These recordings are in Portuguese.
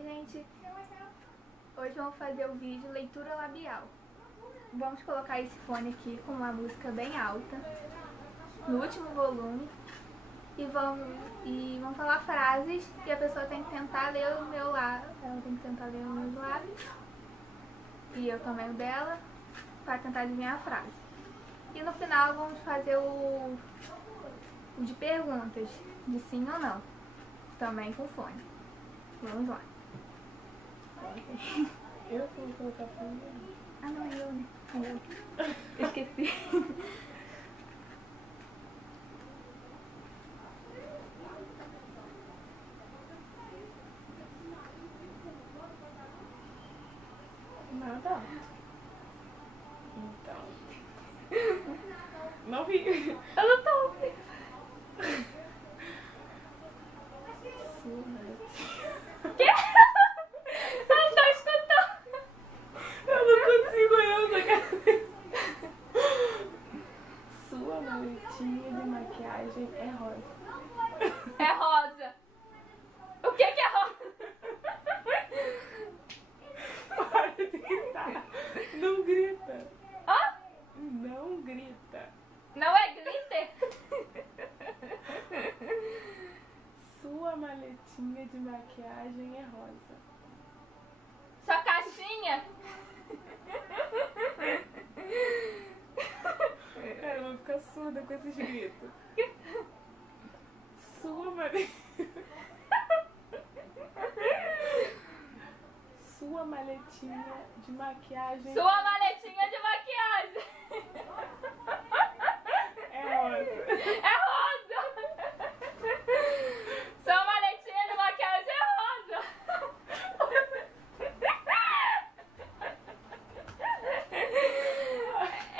Oi, gente. Hoje vamos fazer o vídeo leitura labial. Vamos colocar esse fone aqui com uma música bem alta, no último volume, e vamos falar frases e a pessoa tem que tentar ler o meu lado. Ela tem que tentar ler os meus lábios e eu também o dela, para tentar adivinhar a frase. E no final vamos fazer o de perguntas, de sim ou não, também com fone. Vamos lá. Eu vou colocar fone. Ah, não, é eu, né? É eu. Esqueci. Nada. Então. Não vi. Eu não tô ouvindo. Quê? Eu não tô escutando. Eu não consigo olhar na cara. Sua maletinha de maquiagem é rosa. É rosa. O que é rosa? Para de gritar. Não grita. Hã? Não grita. Não é glitter? Sua maletinha de maquiagem é rosa. Sua caixinha? Cara, eu vou ficar surda com esses gritos. Sua maletinha. Sua maletinha de maquiagem Sua maletinha de maquiagem. é rosa. É rosa. Sua maletinha de maquiagem é rosa.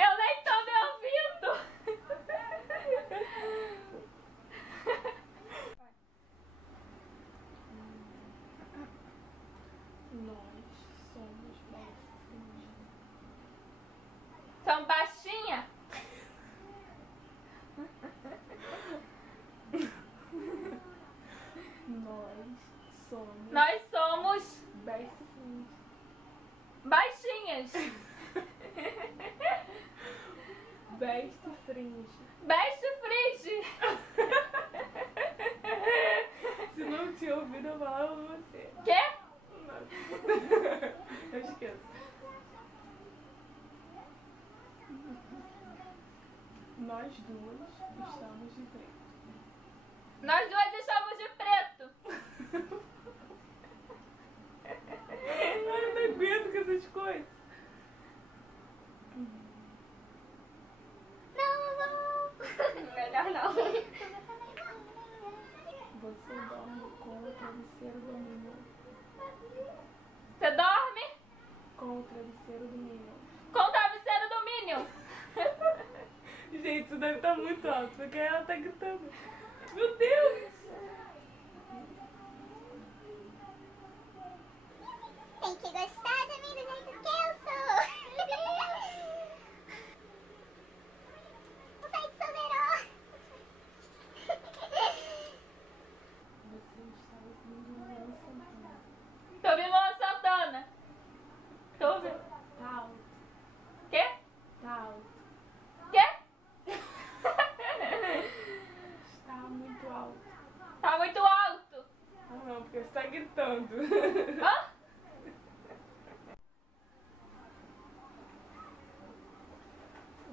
Eu nem tô me ouvindo. Nós somos baixinhos. São baixinha? Nós somos Nós somos baixinhos. baixinhas. Best friends. Best fringe. Se não tinha ouvido, eu falava você. Quê? Eu esqueço. Nós duas estamos de preto. Nós duas estamos de preto. Eu não aguento com essas coisas. Melhor não. Você dorme com o travesseiro do Minion. Você dorme Com o travesseiro do Minion. com o travesseiro do Minion. Gente, isso deve estar muito alto, porque ela tá gritando. Meu Deus! Tem que gostar de mim do jeito que eu sou. O feitiço verão. Você está ouvindo Luan Santana. Tô ouvindo Luan Santana. Tô ouvindo. Tá alto, Quê? tá alto. Quê? Está muito alto. Tá muito alto. Ah não, porque você tá gritando. Hã?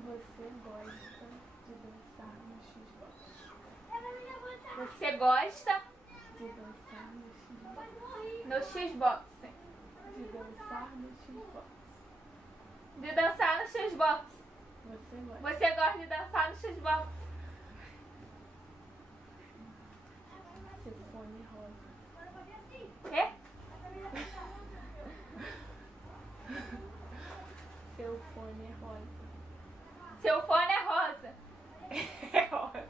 Você gosta de dançar no Xbox. Você gosta De dançar no Xbox. no Xbox. De dançar no Xbox. De dançar no Xbox. Você gosta. Você gosta de dançar no Xbox. Seu fone rosa. Quê? Seu fone é rosa. Seu fone é rosa. É rosa.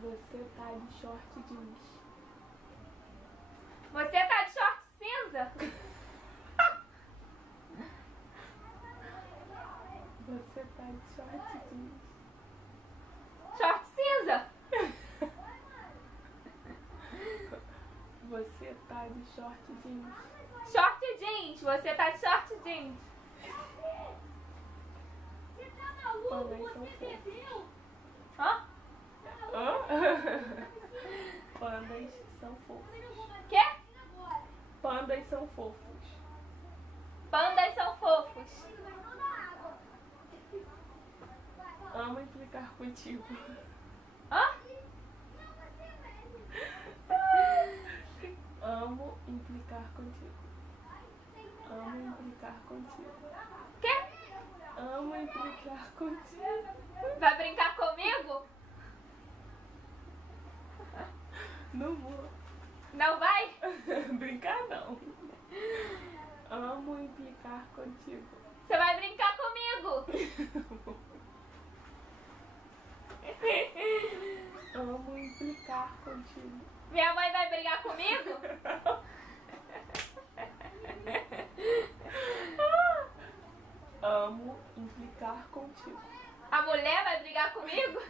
Você tá de short jeans. Você tá de short cinza. Você tá de short jeans. Short cinza. de short jeans. Short jeans. Você tá de short jeans. Pandas são fofos. Hã? Hã? Pandas são fofos. Quê? Pandas são fofos. Pandas são fofos. Amo implicar contigo. Hã? Amo implicar contigo. Amo implicar contigo. Quê? Amo implicar contigo. Vai brincar comigo? Não vou. Não vai? Brincar não. Amo implicar contigo. Você vai brincar comigo? Amo implicar contigo. Minha mãe vai brigar comigo? Amo implicar contigo. A mulher vai brigar comigo?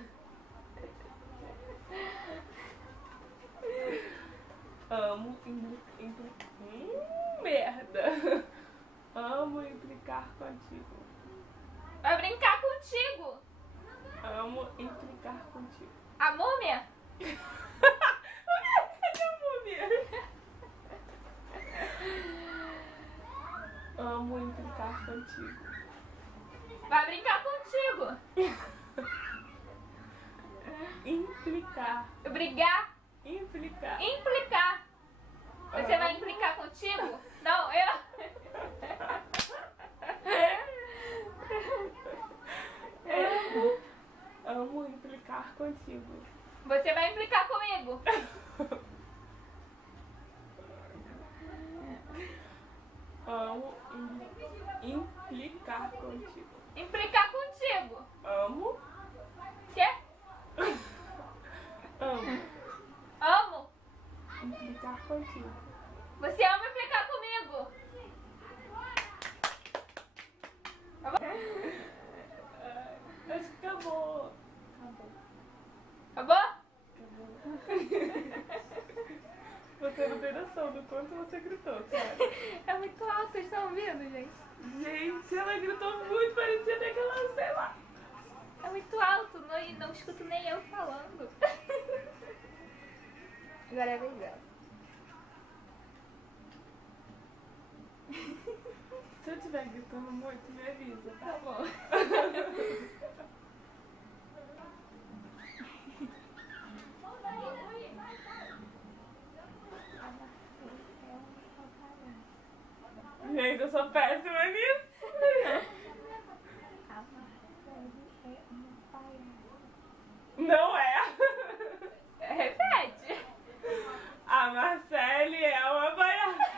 Amo implicar. Merda! Amo implicar contigo. Vai brincar contigo? Amo implicar contigo. A múmia? Cadê a múmia? Amo implicar contigo. Vai brincar contigo? Implicar. Brigar? Implicar. Implicar. Você vai implicar contigo? Não, eu. Amo implicar contigo. Você vai implicar comigo? Amo implicar contigo. Implicar contigo? Amo. Quê? Amo Amo? implicar contigo. Você ama implicar comigo? Acho que acabou. Acabou? Acabou. Você não tem noção do quanto você gritou, sério. É muito alto, vocês estão ouvindo, gente? Gente, ela gritou muito, parecia até que ela, sei lá. É muito alto, não escuto nem eu falando. Agora é vez dela. Se eu estiver gritando muito, me avisa, tá? Tá bom. Gente, eu sou péssima nisso. Não é. Repete. A Marcele é uma baiana.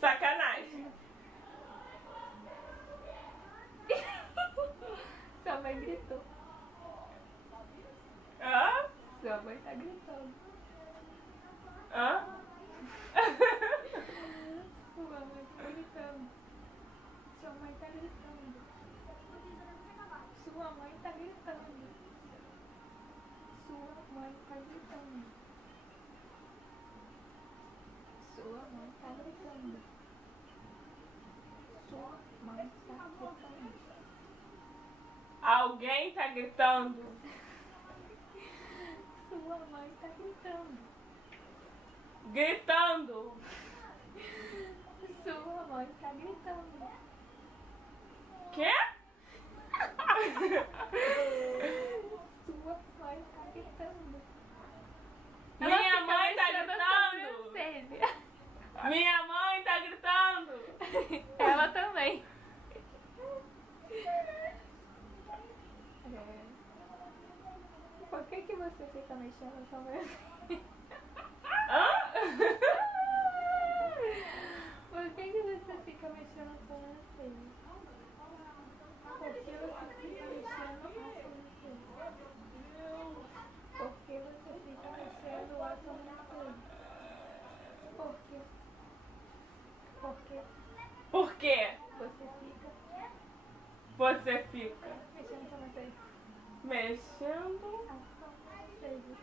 Sacanagem. Sua mãe gritou. Hã? Sua mãe tá gritando. Hã? Sua mãe tá gritando. Sua mãe tá gritando. Sua mãe tá gritando. Sua mãe tá gritando. Sua mãe tá gritando. Sua mãe tá gritando. Alguém tá gritando. Sua mãe tá gritando. Gritando. Sua mãe tá gritando. Quê? Sua mãe tá gritando. Minha mãe tá gritando. Sobrancelha. Minha mãe tá gritando. Ela também. Por que você fica mexendo na sobrancelha? Hã? Por que você fica mexendo na sobrancelha? Por que você fica mexendo na sobrancelha? Por que você fica mexendo a sobrancelha? Por quê? Por quê? Por quê? Você fica Você fica mexendo a sobrancelha? mexendo A sobrancelha.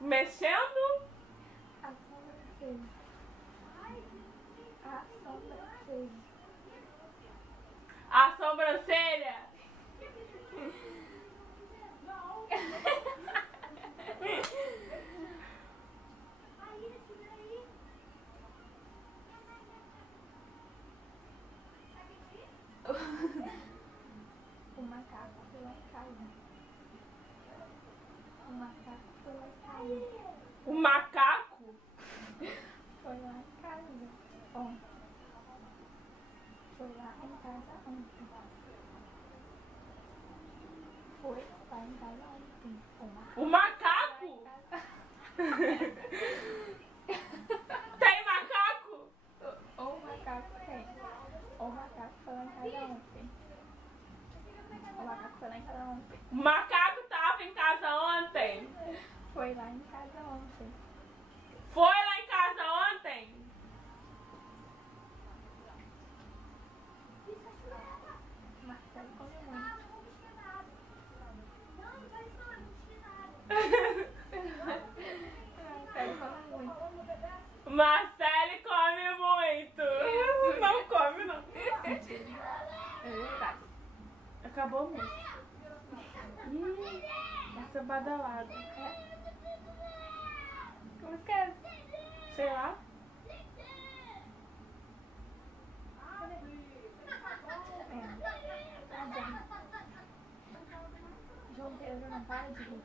Mexendo? A sobrancelha. A sobrancelha. A sobrancelha? O macaco foi lá em casa. O macaco foi lá em casa. O macaco? Foi lá em casa ontem. Foi lá em casa ontem. Foi lá em casa ontem. O macaco? Tem macaco? O macaco tem. O macaco foi lá em casa ontem. O macaco foi lá em casa ontem. O macaco tava em casa ontem? Foi lá em casa ontem. Foi lá em casa ontem? Marcelo come muito. Marcelo come muito. Marcele come muito. Não come, não. É verdade. Acabou mesmo. Essa badalada. Como esquece? Sei lá. João Pedro não para de rir.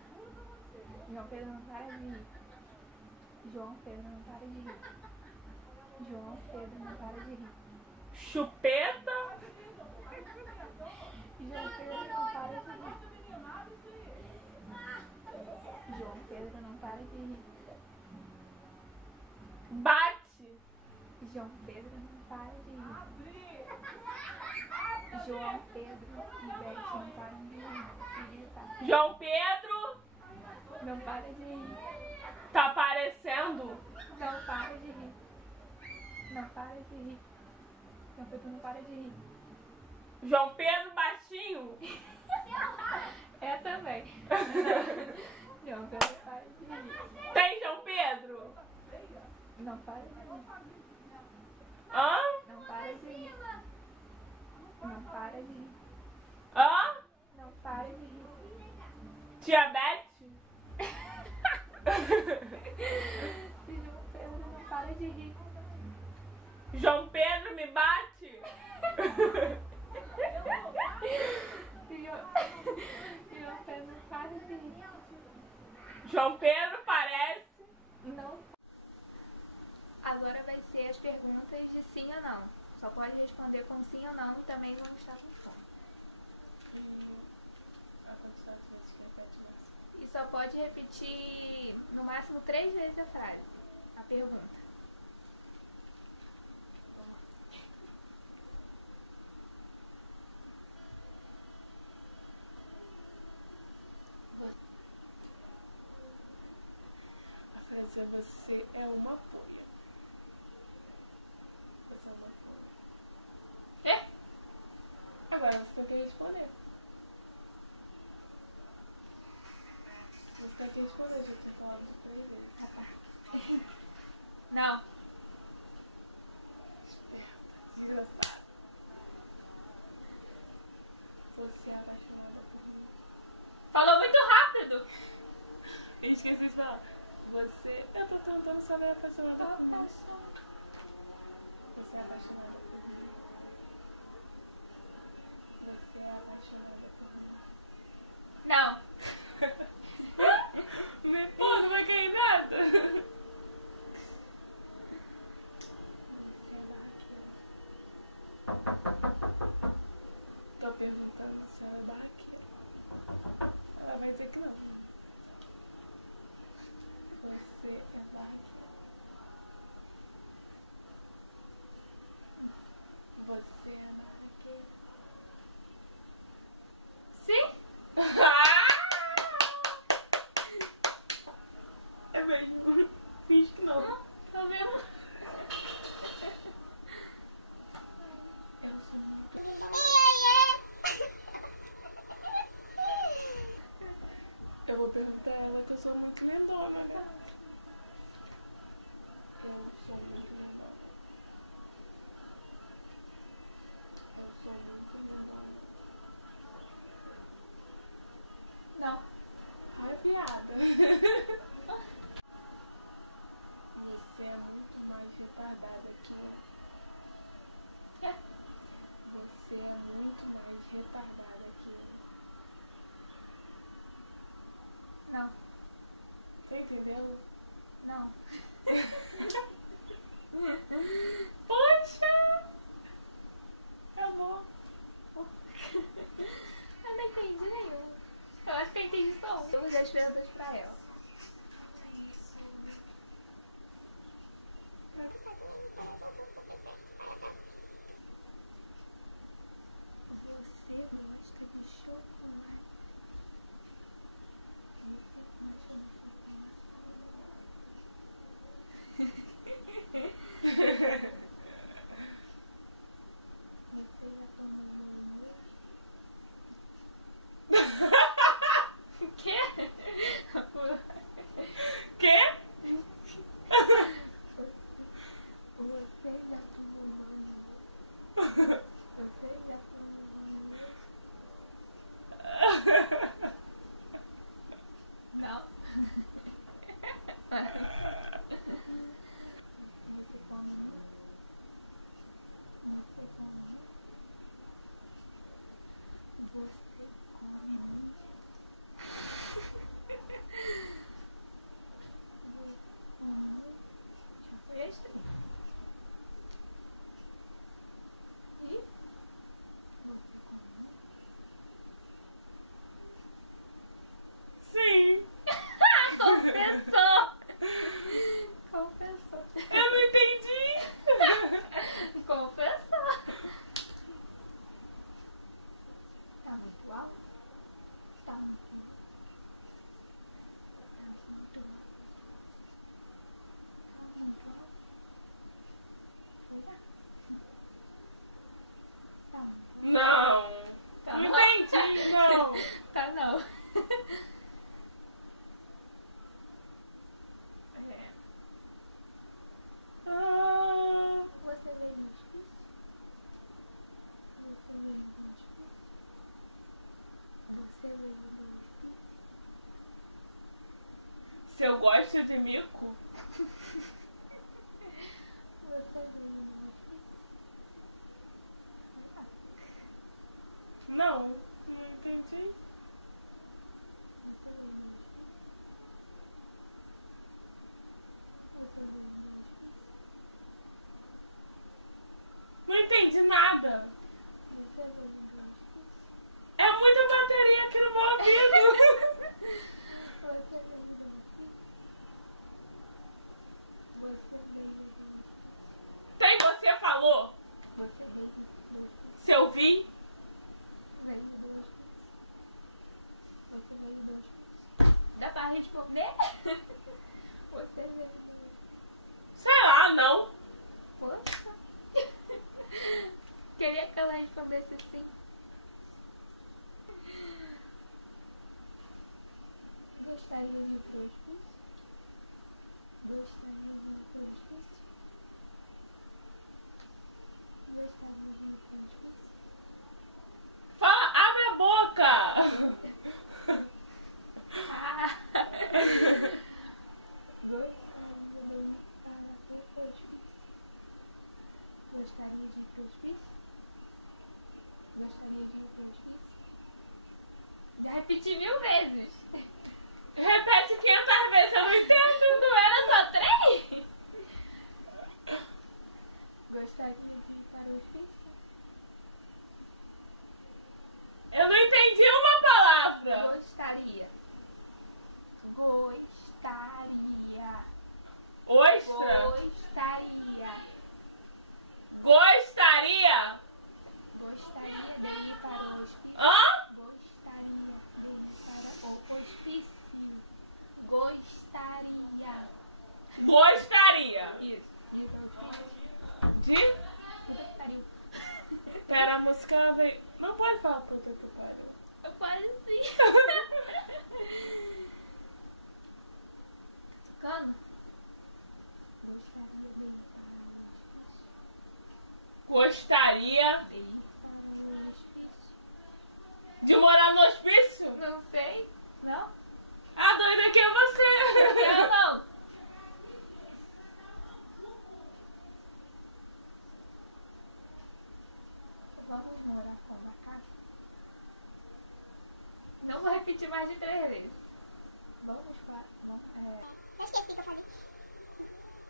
João Pedro não para de rir. João Pedro não para de rir. João Pedro não para de rir. Chupeta? João Pedro não para de rir. João Pedro não para de rir. Bate? João Pedro não para de rir. João Pedro e Beth não param de rir. João Pedro? Não para de rir. Tá aparecendo? Não para de rir. Não para de rir. João Pedro não para de rir. João Pedro baixinho? É também. João Pedro para de rir. Tem João Pedro? Não para de rir. Hã? Não para de rir. Não para de rir. Hã? Não para de rir. Tia Beth? João Pedro não para de rir. João Pedro me bate? João Pedro não para de rir. João Pedro parece? Não. Agora vai ser as perguntas de sim ou não. Só pode responder com sim ou não e também não está com fome. E só pode repetir no máximo 3 vezes a frase, a pergunta. A frase é: você é uma folha. Você é uma folha. É? Agora você tem que responder. Você tem que responder, já tinha falado 3 vezes. bolos e as perguntas pra ela. Você gosta de chocolate? Sim. Confessou! Confessou. Eu não entendi. Confessou. Tá muito igual? Tá. Não. Tá Não não. entendi, não. Tá não. Ah, Você veio no difícil? Você veio no difícil? Você veio no difícil? se eu gosto de mico? Você veio no difícil? Não. Não entendi. Não entendi nada. Você veio no difícil? É muita bateria aqui no meu ouvido. Você veio no difícil? Você veio no difícil? Tem você falou. Você veio no difícil? Se eu vi. Veio no difícil? Você veio no difícil? Dá pra responder? Você veio no difícil? Sei lá, não. Poxa. Queria que ela respondesse assim. Gostaria de ir pro hospício? Gostaria de ir pro hospício? Gostaria de ir pro hospício? Fala, abre a boca. Ah! Gostaria de ir pro hospício? Gostaria de ir pro hospício? Gostaria de ir pro hospício? Já repeti 1000 vezes. Repete 500 vezes, eu não entendo. Não era só 3? Gostaria de ir para o hospício? Eu não entendi uma palavra. Gostaria. Gostaria. Ostra. Gostaria. Gostaria. Gostaria de ir para o hospício. Hã? Gostaria de ir para o hospício. Gostaria. Gostaria. Isso. Ir para o hospício. De? Puta que pariu. Pera, a música veio. Não pode falar puta que pariu. Eu quase sim. Cano. Gostaria de ir Gostaria para o hospício. de morar no hospício? Não sei. Não? A doida aqui é você. Eu não. Vamos morar com uma casa? Não vou repetir mais de 3 vezes. Vamos morar com uma casa. Eu esqueci que eu falei.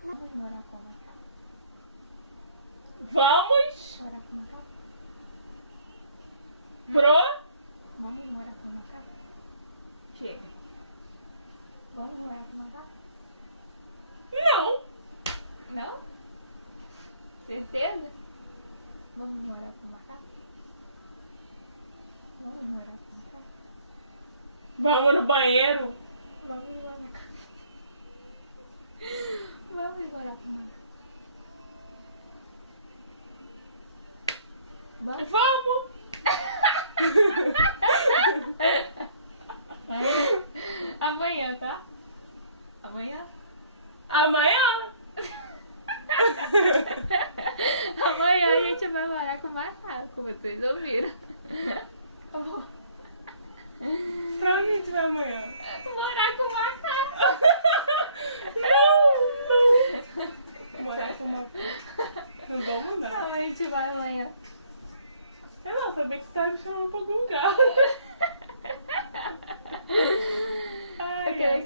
Vamos morar com uma casa. Vamos Morar com uma casa. pro. Vamos morar com uma casa. Chega.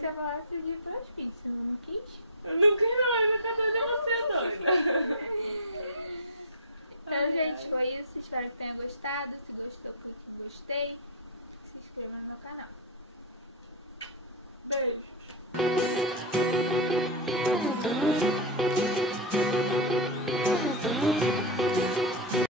você falasse de ir pras pizzas, não quis? Eu não quis não, eu vou cantar de você, doida. Então, gente, foi isso. Espero que tenha gostado. Se gostou, clique em gostei.